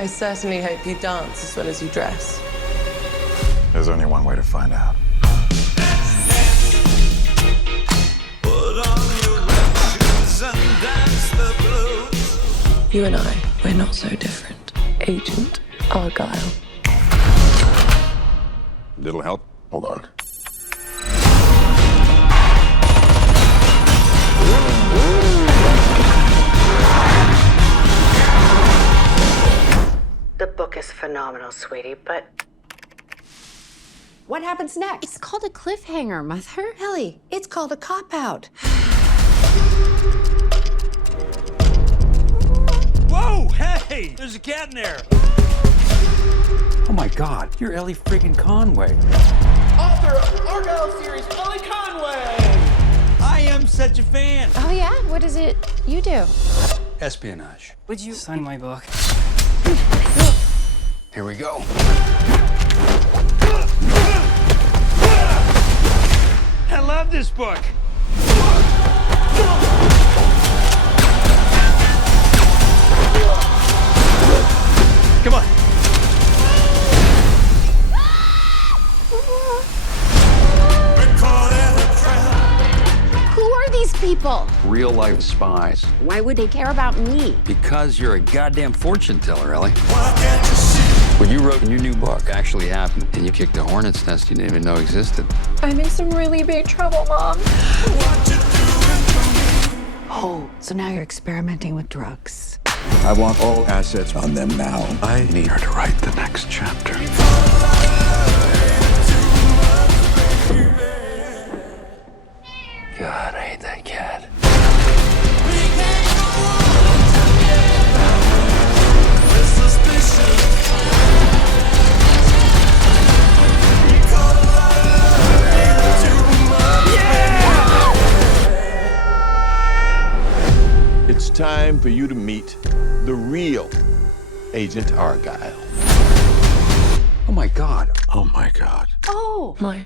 I certainly hope you dance as well as you dress. There's only one way to find out. You and I, we're not so different. Agent Argylle. Little help? Hold on. The book is phenomenal, sweetie, but what happens next? It's called a cliffhanger, Mother. Elly, it's called a cop-out. Whoa! Hey! There's a cat in there! Oh my God, you're Elly friggin' Conway. Author of the Argylle series, Elly Conway! I am such a fan! Oh, yeah? What is it you do? Espionage. Would you sign my book? Here we go. I love this book! Come on. Who are these people? Real life spies. Why would they care about me? Because you're a goddamn fortune teller, Elly. What you wrote in your new book actually happened, and you kicked a hornet's nest you didn't even know existed. I'm in some really big trouble, Mom. Oh, so now you're experimenting with drugs. I want all assets on them now. I need her to write the next chapter. God, I hate that cat. It's time for you to meet the real Agent Argylle. Oh my God. Oh my God. Oh, My